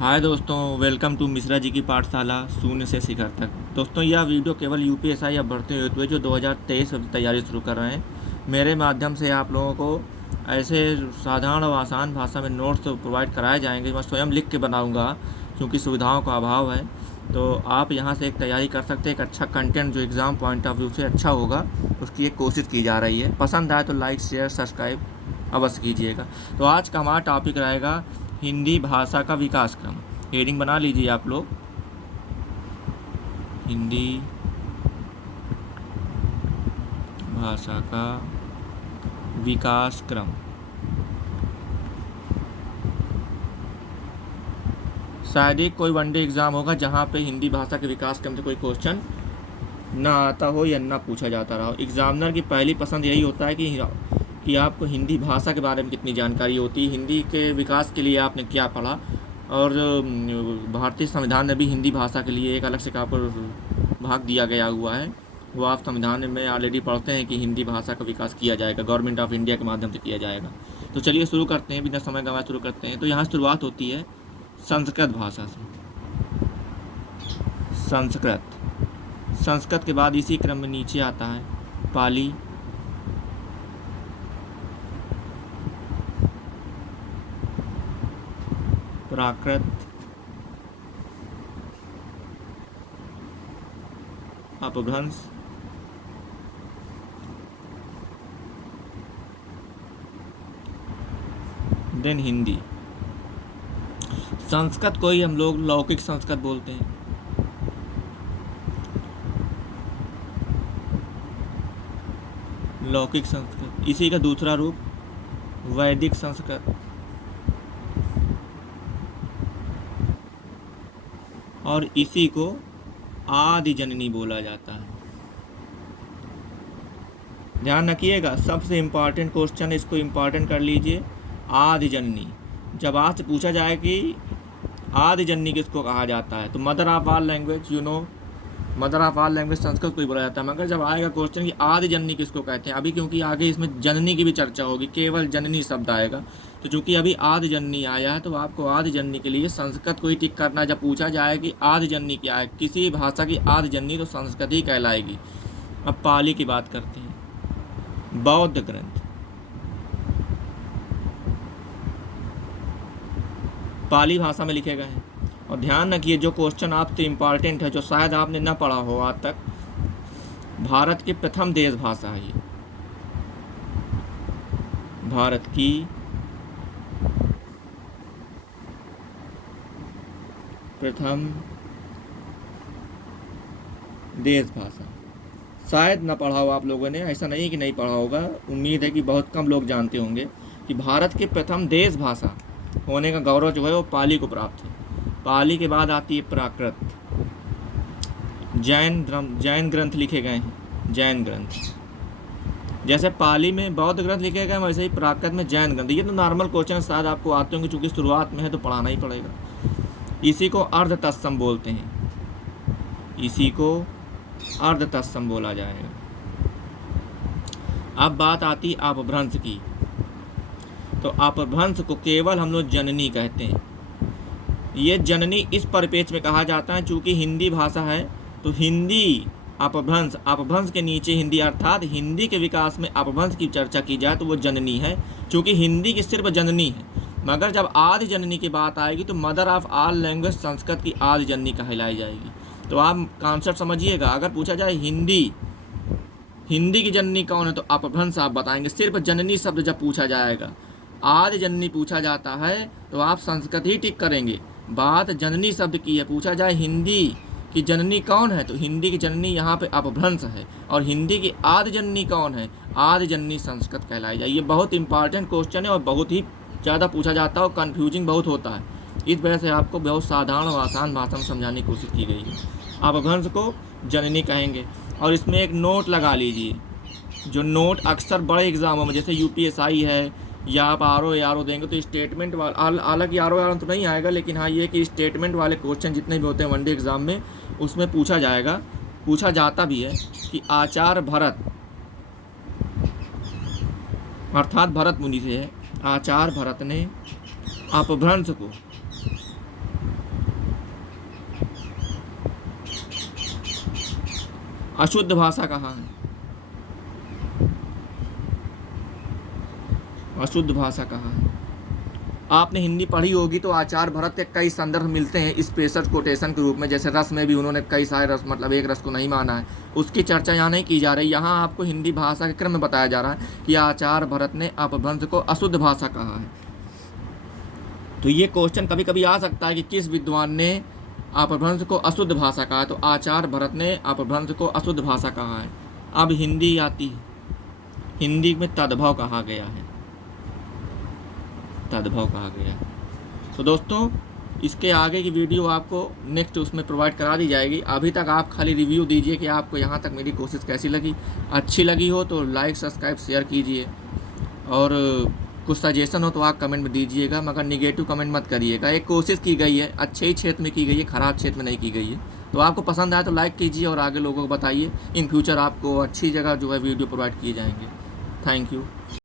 हाय दोस्तों, welcome to Mishra ji की पाठशाला शून्य से शिखर तक। दोस्तों, यह वीडियो केवल यूपीएसआई या भर्ती हेतु है जो 2023 से तैयारी शुरू कर रहे हैं। मेरे माध्यम से आप लोगों को ऐसे साधारण और आसान भाषा में नोट्स प्रोवाइड कराए जाएंगे। मैं स्वयं लिख के बनाऊंगा क्योंकि सुविधाओं का अभाव है। तो आप यहाँ से एक तैयारी कर सकते हैं। एक अच्छा कंटेंट जो एग्ज़ाम पॉइंट ऑफ व्यू से अच्छा होगा, उसकी एक कोशिश की जा रही है। पसंद आए तो लाइक शेयर सब्सक्राइब अवश्य कीजिएगा। तो आज का हमारा टॉपिक रहेगा हिंदी भाषा का विकास क्रम। हेडिंग बना लीजिए आप लोग, हिंदी भाषा का विकास क्रम। शायद ही कोई वनडे एग्ज़ाम होगा जहाँ पे हिंदी भाषा के विकास क्रम से कोई क्वेश्चन ना आता हो या ना पूछा जाता रहा हो। एग्जामिनर की पहली पसंद यही होता है कि आपको हिंदी भाषा के बारे में कितनी जानकारी होती है, हिंदी के विकास के लिए आपने क्या पढ़ा। और भारतीय संविधान में भी हिंदी भाषा के लिए एक अलग से भाग दिया गया हुआ है। वो आप संविधान में ऑलरेडी पढ़ते हैं कि हिंदी भाषा का विकास किया जाएगा, गवर्नमेंट ऑफ इंडिया के माध्यम से किया जाएगा। तो चलिए शुरू करते हैं, बिना समय गंवाए शुरू करते हैं। तो यहाँ शुरुआत होती है संस्कृत भाषा से। संस्कृत के बाद इसी क्रम में नीचे आता है पाली, प्राकृत, अपभ्रंश, देन हिंदी। संस्कृत को ही हम लोग लौकिक संस्कृत बोलते हैं। लौकिक संस्कृत, इसी का दूसरा रूप वैदिक संस्कृत, और इसी को आदि जननी बोला जाता है। ध्यान रखिएगा, सबसे इम्पॉर्टेंट क्वेश्चन, इसको इम्पॉर्टेंट कर लीजिए। आदि जननी, जब आपसे पूछा जाए कि आदि जननी किसको कहा जाता है, तो mother of all language, mother of all language Sanskrit को ही बोला जाता है। मगर जब आएगा क्वेश्चन कि आदि जननी किसको कहते हैं, अभी क्योंकि आगे इसमें जननी की भी चर्चा होगी, केवल जननी शब्द आएगा, तो चूंकि अभी आदि जननी आया है तो आपको आदि जननी के लिए संस्कृत को ही टिक करना। जब पूछा जाए कि आदि जननी क्या है, किसी भाषा की आदि जननी, तो संस्कृत ही कहलाएगी। अब पाली की बात करते हैं। बौद्ध ग्रंथ पाली भाषा में लिखे गए हैं। और ध्यान रखिए, जो क्वेश्चन आपसे इम्पॉर्टेंट है, जो शायद आपने न पढ़ा हो आज तक, भारत की प्रथम देश भाषा है ये। भारत की प्रथम देश भाषा, शायद न पढ़ा हो आप लोगों ने, ऐसा नहीं कि नहीं पढ़ा होगा, उम्मीद है कि बहुत कम लोग जानते होंगे कि भारत की प्रथम देश भाषा होने का गौरव जो है वो पाली को प्राप्त है। पाली के बाद आती है प्राकृत। जैन ग्रंथ लिखे गए हैं। जैन ग्रंथ, जैसे पाली में बौद्ध ग्रंथ लिखे गए, वैसे ही प्राकृत में जैन ग्रंथ। ये तो नॉर्मल क्वेश्चन शायद आपको आते होंगे, चूँकि शुरुआत में है तो पढ़ाना ही पड़ेगा। इसी को अर्ध तत्सम बोलते हैं। इसी को अर्ध तत्सम बोला जाएगा। अब बात आती है अपभ्रंश की। तो अपभ्रंश को केवल हम लोग जननी कहते हैं। ये जननी इस परिपेक्ष में कहा जाता है, चूँकि हिंदी भाषा है तो हिंदी अपभ्रंश के नीचे हिंदी, अर्थात हिंदी के विकास में अपभ्रंश की चर्चा की जाए तो वो जननी है, चूँकि हिंदी की सिर्फ जननी है। मगर जब आदि जननी की बात आएगी तो mother of all language Sanskrit की आदि जननी कहलाई जाएगी। तो आप कॉन्सेप्ट समझिएगा, अगर पूछा जाए हिंदी की जननी कौन है, तो अपभ्रंश आप बताएंगे। सिर्फ जननी शब्द जब पूछा जाएगा, आदि जननी पूछा जाता है, तो आप संस्कृत ही टिक करेंगे। बात जननी शब्द की है, पूछा जाए हिंदी की जननी कौन है, तो हिंदी की जननी यहाँ पे अपभ्रंश है। और हिंदी की आदि जननी कौन है, आदि जननी संस्कृत कहलाई जाए। ये बहुत इंपॉर्टेंट क्वेश्चन है और बहुत ही ज़्यादा पूछा जाता है और कन्फ्यूजिंग बहुत होता है। इस वजह से आपको बहुत साधारण और आसान भाषा में समझाने की कोशिश की गई है। अपभ्रंश को जननी कहेंगे। और इसमें एक नोट लगा लीजिए, जो नोट अक्सर बड़े एग्जामों में, जैसे यूपीएसआई है या आप आर ओ देंगे तो स्टेटमेंट वाला, हालांकि आर ओ तो नहीं आएगा, लेकिन हाँ ये कि स्टेटमेंट वाले क्वेश्चन जितने भी होते हैं वनडे एग्ज़ाम में, उसमें पूछा जाता भी है कि आचार्य भरत, अर्थात भरत मुनि से है, आचार्य भरत ने अपभ्रंश को अशुद्ध भाषा कहाँ है? अशुद्ध भाषा कहाँ है? आपने हिंदी पढ़ी होगी तो आचार्य भरत के कई संदर्भ मिलते हैं स्पेशल कोटेशन के रूप में, जैसे रस में भी उन्होंने कई सारे रस, मतलब एक रस को नहीं माना है, उसकी चर्चा यहाँ नहीं की जा रही। यहाँ आपको हिंदी भाषा के क्रम में बताया जा रहा है कि आचार्य भरत ने अपभ्रंश को अशुद्ध भाषा कहा है। तो ये क्वेश्चन कभी कभी आ सकता है कि किस विद्वान ने अपभ्रंश को अशुद्ध भाषा कहा है, तो आचार्य भरत ने अपभ्रंश को अशुद्ध भाषा कहा है। अब हिंदी आती है, हिंदी में तद्भव कहा गया है, तद्भव कहा गया है। तो दोस्तों इसके आगे की वीडियो आपको नेक्स्ट उसमें प्रोवाइड करा दी जाएगी। अभी तक आप खाली रिव्यू दीजिए कि आपको यहाँ तक मेरी कोशिश कैसी लगी। अच्छी लगी हो तो लाइक सब्सक्राइब शेयर कीजिए, और कुछ सजेशन हो तो आप कमेंट में दीजिएगा, मगर निगेटिव कमेंट मत करिएगा। एक कोशिश की गई है, अच्छे ही क्षेत्र में की गई है, ख़राब क्षेत्र में नहीं की गई है। तो आपको पसंद आए तो लाइक कीजिए और आगे लोगों को बताइए। इन फ्यूचर आपको अच्छी जगह जो है वीडियो प्रोवाइड किए जाएंगे। Thank you.